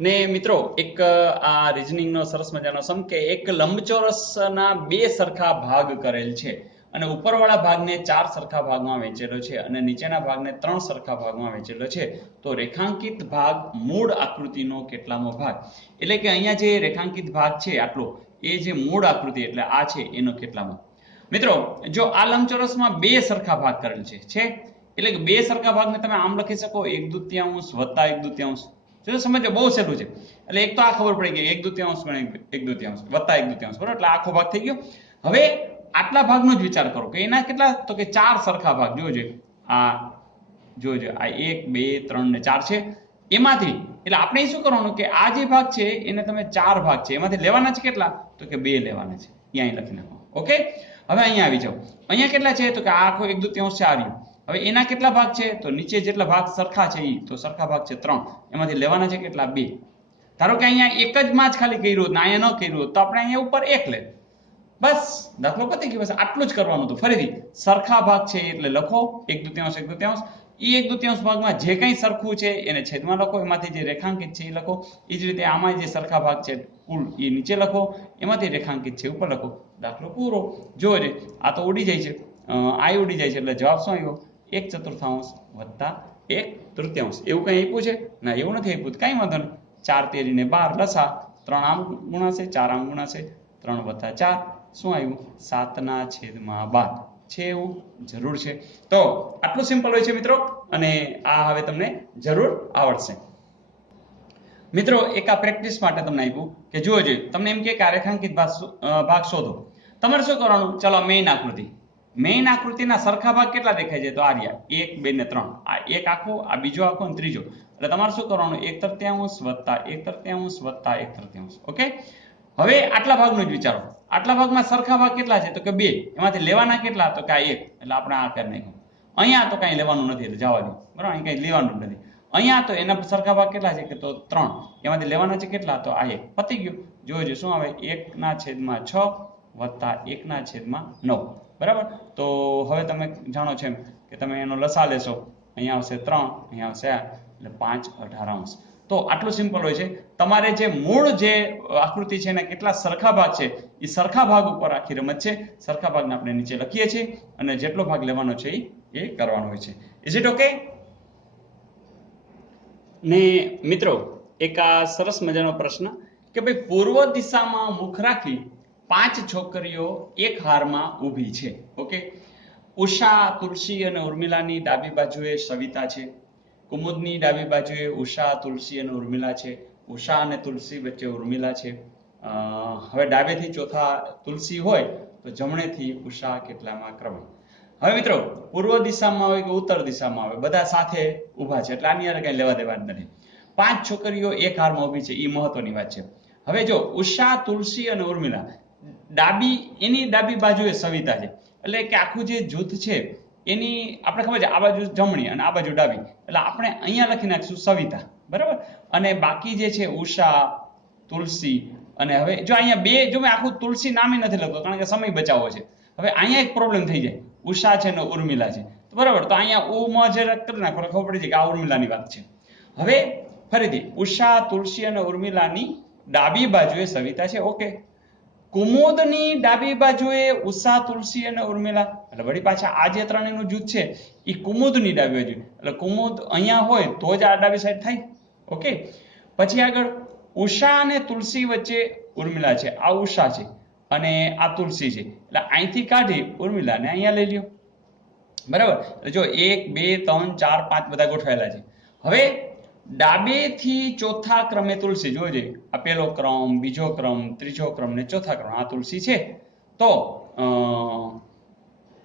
ને મિત્રો એક આ રીઝનિંગનો સરસ મજાનો સમ કે એક લંબચોરસના બે સરખા ભાગ કરેલ છે અને ઉપરવાળા ભાગને 4 સરખા ભાગમાં વહેંચેલો છે અને નીચેના ભાગને 3 સરખા ભાગમાં વહેંચેલો છે. તો રેખાંકિત ભાગ મૂળ આકૃતિનો કેટલામો ભાગ? એટલે કે અહીંયા જે રેખાંકિત ભાગ છે આટલો, એ જે મૂળ આકૃતિ એટલે આ છે એનો કેટલામો? મિત્રો જો આ લંબચોરસમાં બે સરખા ભાગ કરેલ છે એટલે કે બે સરખા ભાગને તમે આમ લખી શકો 1/2 વત્તા 1/2. જો સમજો, બહુ સહેલું છે. એટલે એક તો આ ખબર પડી ગઈ 1/2 1/2 વત્તા 1/2, બરાબર? એટલે આખો ભાગ થઈ ગયો. હવે આટલા ભાગનો જ વિચાર કરો કે એના કેટલા, તો કે 4 સરખા ભાગ. જોજો આ, જોજો આ 1 2 3 ને 4 છે. એમાંથી એટલે આપણે શું કરવાનું કે આ જે ભાગ છે એને તમે 4 ભાગ છે એમાંથી લેવાના છે કેટલા, તો કે 2 લેવાના છે. અહીંયા લખી નાખો. ઓકે, હવે અહીંયા આવી જાઓ. અહીંયા કેટલા છે, તો કે આ આખો 1/2 છે આ રહ્યું. હવે એના કેટલા ભાગ છે, તો નીચે જેટલા ભાગ સરખા છે તો સરખા ભાગ છે 3, એમાંથી લેવાના છે કેટલા, 2. ધારો કે અહીંયા એક જ માં જ ખાલી કર્યું ને અહીંયા ન કર્યું તો આપણે અહીંયા ઉપર 1 લે. બસ દાખલો પતી ગયો. બસ આટલું જ કરવાનું હતું. ફરીથી સરખા ભાગ છે એટલે લખો 1/2 1/2. એ 1/2 ભાગમાં જે કંઈ સરખું છે એને છેદમાં લખો, એમાંથી જે રેખાંકિત છે એ લખો. એ જ રીતે આમાં જે સરખા ભાગ છે કુલ એ નીચે લખો, એમાંથી રેખાંકિત છે ઉપર લખો. દાખલો પૂરો. જોજે આ તો ઉડી જાય છે, આ ઉડી જાય છે એટલે જવાબ શું આવ્યો, 1/4 વત્તા 1/3. એવું કઈ આપ્યું છે? ના, એવું નથી આપ્યું. કઈ વાંધો નહીં. 4 તેરી ને 12 લસા, 3 આમ ગુણાશે 4 આમ ગુણાશે, 3 વત્તા 4 શું આવ્યું, 7/12 છે. એવું જરૂર છે. તો આટલું સિમ્પલ હોય છે મિત્રો, અને આ હવે તમને જરૂર આવડશે. મિત્રો એક આ પ્રેક્ટિસ માટે તમને આપ્યું કે જુઓ જોઈએ, તમને એમ કે આ રેખાંકિત ભાગ શોધો. તમારે શું કરવાનું, ચલો મેઇન આકૃતિના સરખા ભાગ કેટલા દેખાય છે, તો આ રહ્યા 1 2 ને 3. આ એક આખો, આ બીજો આખો અને ત્રીજો. એટલે તમારે શું કરવાનું, 1/3 વત્તા 1/3 વત્તા 1/3. ઓકે, હવે આટલા ભાગનું જ વિચારો. આટલા ભાગમાં સરખા ભાગ કેટલા છે, તો કે 2. એમાંથી લેવાના કેટલા, તો કે આ 1. એટલે આપણે આ કરી નાખ્યું. અહીંયા તો કઈ લેવાનું નથી એટલે જવા દો, બરાબર? અહીં કઈ લેવાનું નથી. અહીંયા તો એના સરખા ભાગ કેટલા છે, કે તો 3. એમાંથી લેવાના છે કેટલા, તો આ 1. પતી ગયું. જોજો શું આવે, 1/6 વત્તા 1/9. બરાબર? તો હવે તમે જાણો છો એમ કે તમે એનો લસા લેશો, અહીંયા આવશે 3, અહીંયા આવશે એટલે 5/18. તો આટલું સિમ્પલ હોય છે. તમારે જે મૂળ જે આકૃતિ છે એના કેટલા સરખા ભાગ છે એ સરખા ભાગ ઉપર આખી રમત છે. સરખા ભાગને આપણે નીચે લખીએ છીએ અને જેટલો ભાગ લેવાનો છે એ કરવાનો હોય છે. Is it okay? ને મિત્રો એક આ સરસ મજાનો પ્રશ્ન કે ભાઈ પૂર્વ દિશામાં મુખ રાખી 5 છોકરીઓ એક હારમાં ઊભી છે. ઓકે, ઉષા, તુલસી અને ઉર્મિલાની ડાબી બાજુએ સવિતા છે. કુમુદની ડાબી બાજુએ ઉષા, તુલસી અને ઉર્મિલા છે. ઉષા અને તુલસી વચ્ચે ઉર્મિલા છે. હવે ડાબેથી ચોથા તુલસી હોય તો જમણેથી ઉષા કેટલામાં ક્રમે? હવે મિત્રો પૂર્વ દિશામાં હોય કે ઉત્તર દિશામાં આવે, બધા સાથે ઊભા છે એટલે આની અંદર કઈ લેવા દેવા જ નથી. 5 છોકરીઓ એક હારમાં ઊભી છે, એ મહત્વની વાત છે. હવે જો ઉષા, તુલસી અને ઉર્મિલા, એની ડાબી બાજુએ સવિતા છે. એટલે કે આખું જે જૂથ છે એની આપણે ખબર છે આ બાજુ જમણી અને આ બાજુ ડાબી, એટલે આપણે અહીંયા લખી નાખીશું સવિતા. બરાબર? અને બાકી જે છે ઉષા, તુલસી અને હવે જો અહીંયા બે, જો મેં આખું તુલસી નામે નથી લખતો કારણ કે સમય બચાવવો છે. હવે અહીંયા એક પ્રોબ્લેમ થઈ જાય, ઉષા છે ને ઉર્મિલા છે, તો બરાબર, તો અહીંયા ઉ મ જે કરી નાખો ખબર પડી જાય કે આ ઉર્મિલાની વાત છે. હવે ફરીથી ઉષા, તુલસી અને ઉર્મિલાની ડાબી બાજુએ સવિતા છે. ઓકે, કુમુદની ડાબી બાજુએ ઉષા, તુલસી અને ઉર્મિલા, એટલે વળી પાછા આ જે ત્રણેયનું જૂથ છે એ કુમુદની ડાબી બાજુ, એટલે કુમુદ અહીંયા હોય તો જ આ ડાબી સાઈડ થાય. ઓકે, પછી આગળ ઉષા અને તુલસી વચ્ચે ઉર્મિલા છે. આ ઉષા છે અને આ તુલસી છે, એટલે અહીંથી કાઢી ઉર્મિલાને અહીંયા લઈ લ્યો. બરાબર? એટલે જો 1 2 3 4 5 બધા ગોઠવાયેલા છે. હવે ડાબેથી ચોથા ક્રમે તુલસી, જોજે આ પહેલો ક્રમ, બીજો ક્રમ, ત્રીજો ક્રમ ને ચોથા ક્રમ, આ તુલસી છે. તો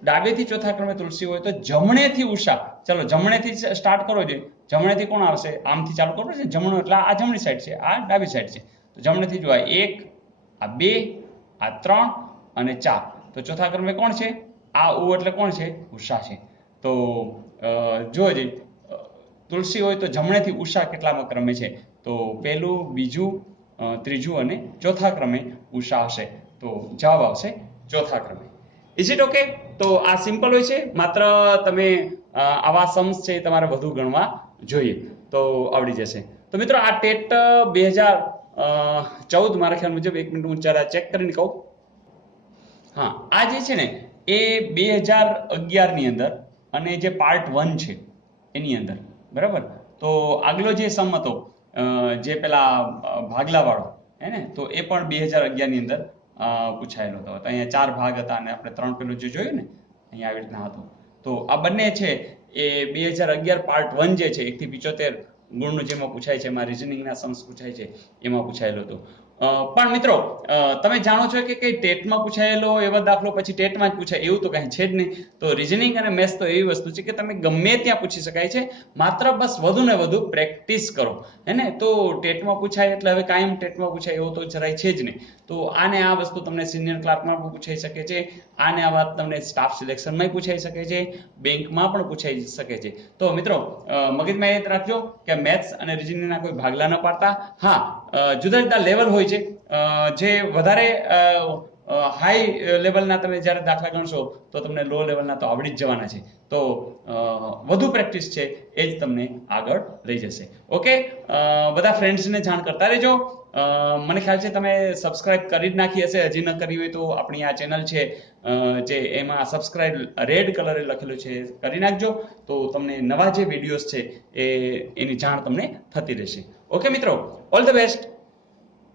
ડાબેથી ચોથા ક્રમે તુલસી હોય તો જમણેથી ઉષા, ચલો જમણેથી સ્ટાર્ટ કરો. છે જમણેથી કોણ આવશે, આમથી ચાલુ કરવું છે. જમણો એટલે આ જમણી સાઈડ છે, આ ડાબી સાઈડ છે. તો જમણેથી જો 1, આ 2, આ 3 અને 4. તો ચોથા ક્રમે કોણ છે, આ ઉ એટલે કોણ છે, ઉષા છે. તો જોજે તુલસી હોય તો જમણેથી ઉષા કેટલામાં ક્રમે છે, તો પહેલું, બીજું, ત્રીજું અને ચોથા ક્રમે ઉષા હશે. તો જવાબ આવશે ચોથા ક્રમે. Is it okay? તો આ સિમ્પલ હોય છે, માત્ર તમે આવા सम्स છે તમારે વધુ ગણવા જોઈએ તો આવડી જશે. તો તો મિત્રો આ ટેટ 2014 મારા ખ્યાલ મુજબ, 1 મિનિટ હું જરા ચેક કરીને કહું. હા, આ જે છે ને એ 2011 ની અંદર, અને જે પાર્ટ 1 છે એની અંદર, બરાબર. તો આગલો જે સમ હતો, જે પેલા ભાગલા વાળો, હે ને, તો એ પણ 2011 ની અંદર પૂછાયેલો હતો. તો અહીંયા 4 ભાગ હતા અને આપણે 3 પેલું જે જોયું ને અહીંયા આવી રીતના હતું. તો આ બંને છે એ 2011 પાર્ટ 1 જે છે 1 થી 75 ગુણનું જેમાં પૂછાય છે, એમાં રિઝનિંગના સમ્સ પૂછાય છે, એમાં પૂછાયેલું હતું. પણ મિત્રો તમે જાણો છો કે કઈ ટેટમાં પૂછાયેલો એવા દાખલો પછી ટેટમાં જ પૂછાય એવું તો કઈ છે જ નહીં. તો રિઝનિંગ અને મેથ્સ તો એવી વસ્તુ છે કે તમે ગમે ત્યાં પૂછી શકાય છે, માત્ર બસ વધુ ને વધુ પ્રેક્ટિસ કરો, હે ને. તો ટેટમાં પૂછાય એટલે હવે કાયમ ટેટમાં પૂછાય એવું તો જરાય છે જ નહીં. તો આને આ વસ્તુ તમને સિનિયર ક્લાર્કમાં પણ પૂછાઈ શકે છે, આને આ વાત તમને સ્ટાફ સિલેક્શનમાં પૂછાઈ શકે છે, બેંકમાં પણ પૂછાઈ શકે છે. તો મિત્રો મગજમાં યાદ રાખજો કે મેથ્સ અને રિઝનિંગના કોઈ ભાગલા ન પાડતા. હા, જુદા જુદા લેવલ હોય છે, જે વધારે હાઈ લેવલના તમે જ્યારે દાખલા ગણશો તો તમને લો લેવલના તો આવડી જ જવાના છે. તો વધુ પ્રેક્ટિસ છે એ જ તમને આગળ લઈ જશે. ઓકે, બધા ફ્રેન્ડ્સને જાણ કરતા રહેજો. મને ખ્યાલ છે તમે સબસ્ક્રાઇબ કરી જ નાખી હશે, હજી ન કરી હોય તો આપણી આ ચેનલ છે જે એમાં સબસ્ક્રાઇબ રેડ કલરે લખેલું છે કરી નાખજો, તો તમને નવા જે વિડીયોઝ છે એની જાણ તમને થતી રહેશે. ઓકે મિત્રો, ઓલ ધ બેસ્ટ.